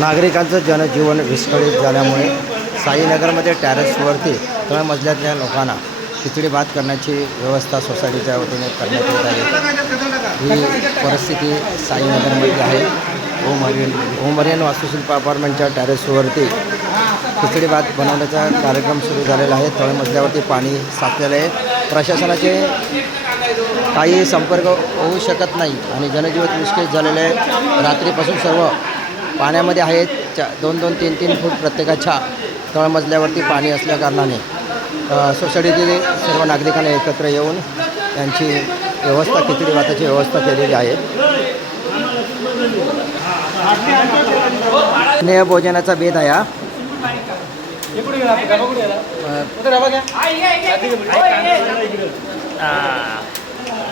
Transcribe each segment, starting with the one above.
नागरिकांचं जनजीवन विस्कळीत झाल्यामुळे साईनगरमध्ये टॅरेसवरती तळ मजल्यातल्या लोकांना खिचडी भात करण्याची व्यवस्था सोसायटीच्या वतीने करण्यात येत आहे। ही परिस्थिती साईनगरमध्ये आहे। ओमरियन वास्तुशिल्प अपार्टमेंटच्या टॅरेसवरती खिचडी भात बनवण्याचा कार्यक्रम सुरू झालेला आहे। तळ मजल्यावरती पाणी साचलेलं आहे। प्रशासनाचे काही संपर्क होऊ शकत नाही आणि जनजीवन विस्कळीत झालेले आहे। रात्रीपासून सर्व पाण्यामध्ये आहेत। 2-2, 3-3 फूट प्रत्येकाच्या तळमजल्यावरती पाणी असल्याकारणाने सोसायटीतील सर्व नागरिकांनी एकत्र येऊन त्यांची व्यवस्था खिचडी भाताची व्यवस्था केलेली आहे। स्नेह भोजनाचा बेत आहे हा।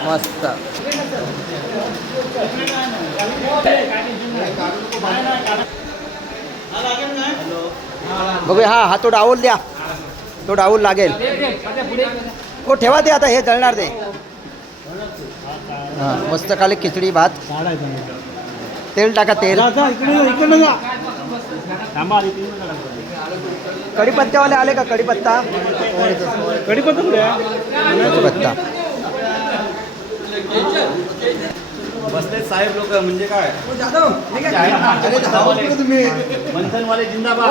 मस्त बघूया। हा तो डाऊल द्या, तो डाऊल लागेल। हो ठेवा ते, आता हे जळणार ते। हां मस्त खाली खिचडी भात। तेल टाका, तेल। कढीपत्त्यावाले आले का? कढीपत्ता कढीपत्ता बसले साहेब लोक म्हणजे काय मंथनवाले जिंदाबाद।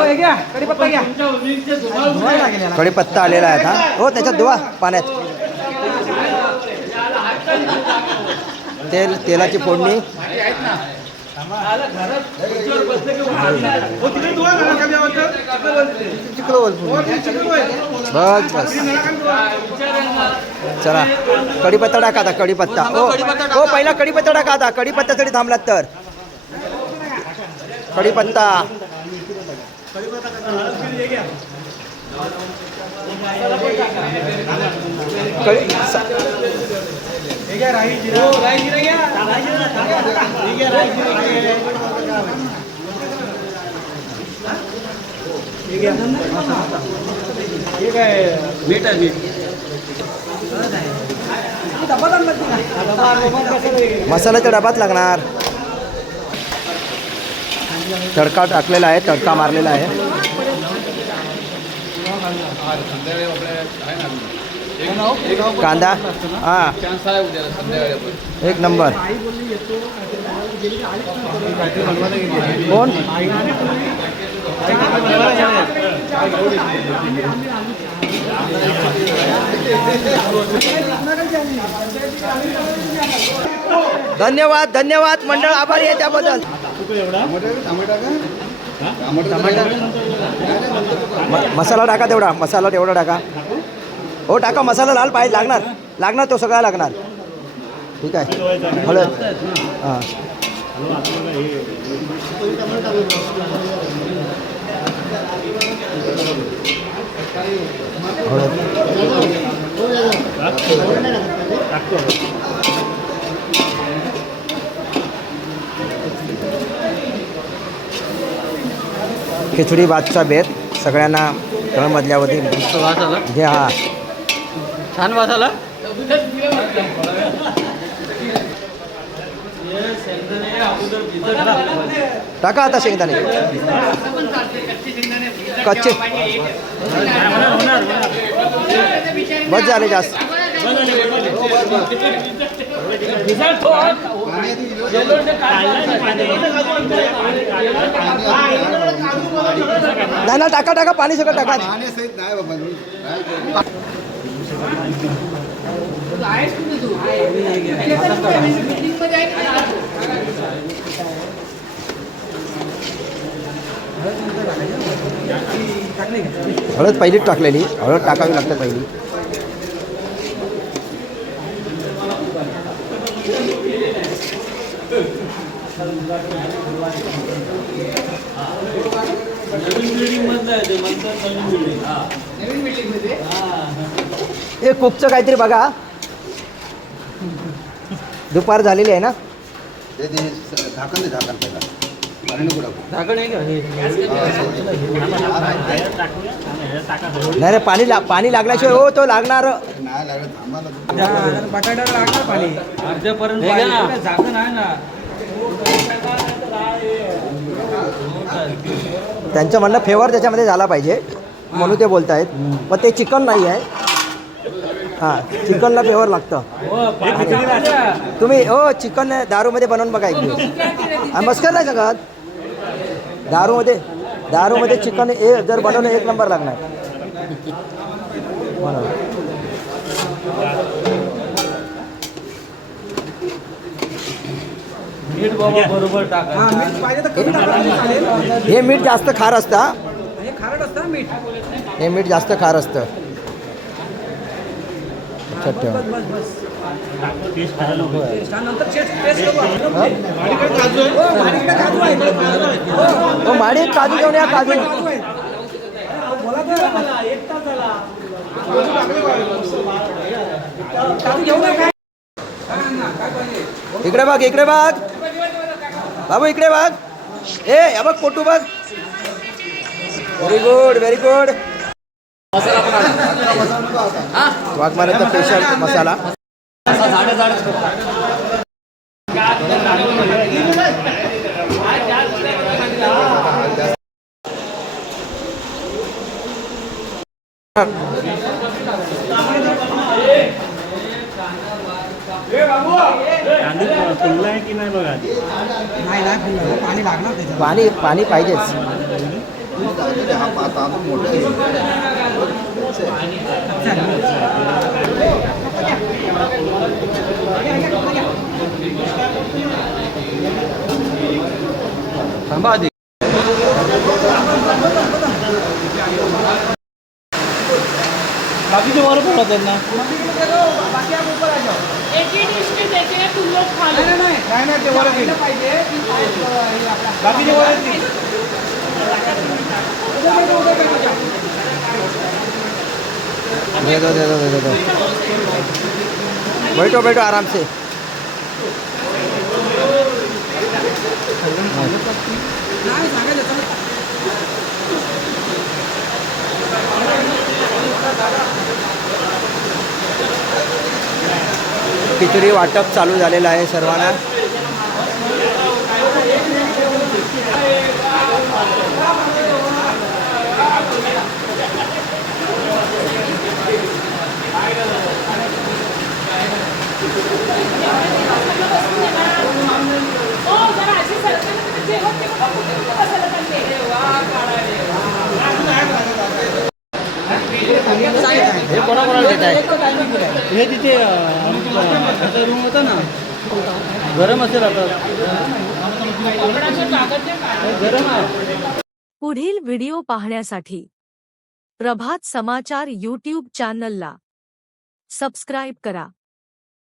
कढीपत्ता आलेला आहे का? हो त्याच्यात धुवा पाण्यात। तेलाची फोडणी। बस बस चला कढीपत्ता टाका आता। कढीपत्ता हो पहिला कढीपत्ता टाका आता। कढीपत्त्यासाठी थांबलात तर कढीपत्ता। मसाल्याच्या डब्यात लागणार। तडका टाकलेला आहे, तडका मारलेला आहे। कांदा हां एक नंबर। कोण धन्यवाद धन्यवाद मंडळ, आभारी आहे त्याबद्दल। मसाला टाका तेवढा, मसाला तेवढा टाका। हो टाका मसाला, लाल पाहिजे लागणार तो सगळा लागणार। ठीक आहे हळद हां खिचडी भातचा बेत सगळ्यांना तळमजल्यावरती घे। हा छान वासाला टाका आता शेंगदाणे कच्चे बस झाले जास्त। नाही ना टाका टाका पाणी सगळं टाका। हळद पहिलीच टाकलेली, हळद टाकावी लागते पहिली। हे कुकचं काहीतरी बघा, दुपार झालेली आहे ना। झाकण दे, झाकण झाकण आहे का? नाही पाणी लागल्याशिवाय हो तो लागणार। बटाट्याला लागणार पाणी अर्ध्यापर्यंत झाकण आहे ना। त्यांचं म्हणणं फेवर त्याच्यामध्ये झाला पाहिजे म्हणून ते बोलत आहेत. पण ते चिकन नाही आहे. हां, चिकनला फेवर लागतं. तुम्ही हो चिकन दारूमध्ये बनवून बघा एक दिवस. मस्कर नाही सांगत. दारूमध्ये चिकन जर बनवलं एक नंबर लागणार. बरोबर. मीठ बाबा बरोबर टाका. हे मीठ जास्त खार असतं. हे मीठ जास्त खार असतं. लक्षात ठेवा. हो माडी काजू घेऊन या. काजू इकडे बघ. इकडे बघ बाबू. इकडे बघ. हे बघ पोटू बघ. Very good. Very good. वाघमारेचा स्पेशल मसाला. पाणी पाहिजेच. थांबा आधी. बाकीचे वर पडत त्यांना बाकीचे वर दे दो. बैठो आराम से. खिचडी वाटप चालू झालेलं आहे सर्वांना. हे कोणाकोणाला देत आहे? हे तिथे रूम होता ना गरम असेल आता. गरम आहे. पुढील व्हिडिओ पाहण्यासाठी प्रभात समाचार यूट्यूब चॅनलला सबस्क्राईब करा.